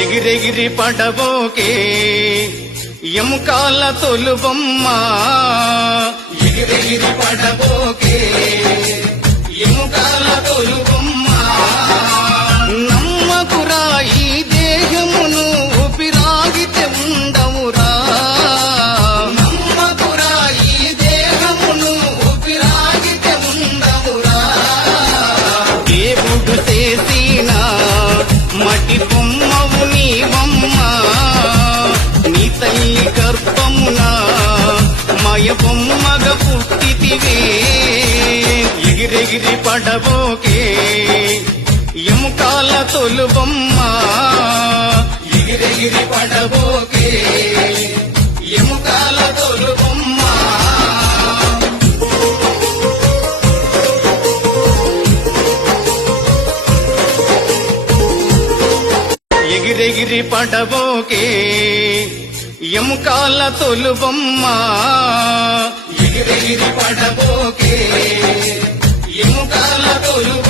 ఎగిరెగిరి పడబోకే ఎముకాల తొలుబొమ్మ ఎగిరెగిరి పడబోకే ఎముకాల తొలుబొమ్మ నమ్మకురా ఈ దేహమును ఊపిరాగితే ఉండవురా నమ్మకురా ఈ దేహమును ఊపిరాగితే ఉండవురా దేవుడు చేసిన మట్టి బొమ్మవు నీవమ్మ నీ తల్లి గర్భమున మయ బొమ్మగ పుట్టితివే ఎగిరెగిరి పడబోకే ఎముకాల తొలుబొమ్మ ఎగిరెగిరి పడబోకే ఎముకాల తొలుబొమ్మ ఎగిరెగిరి పడబోకే ఎముకాల తొలుబొమ్మ ఎగిరెగిరి పడబోకే ఎముకాల తొలుబొమ్మ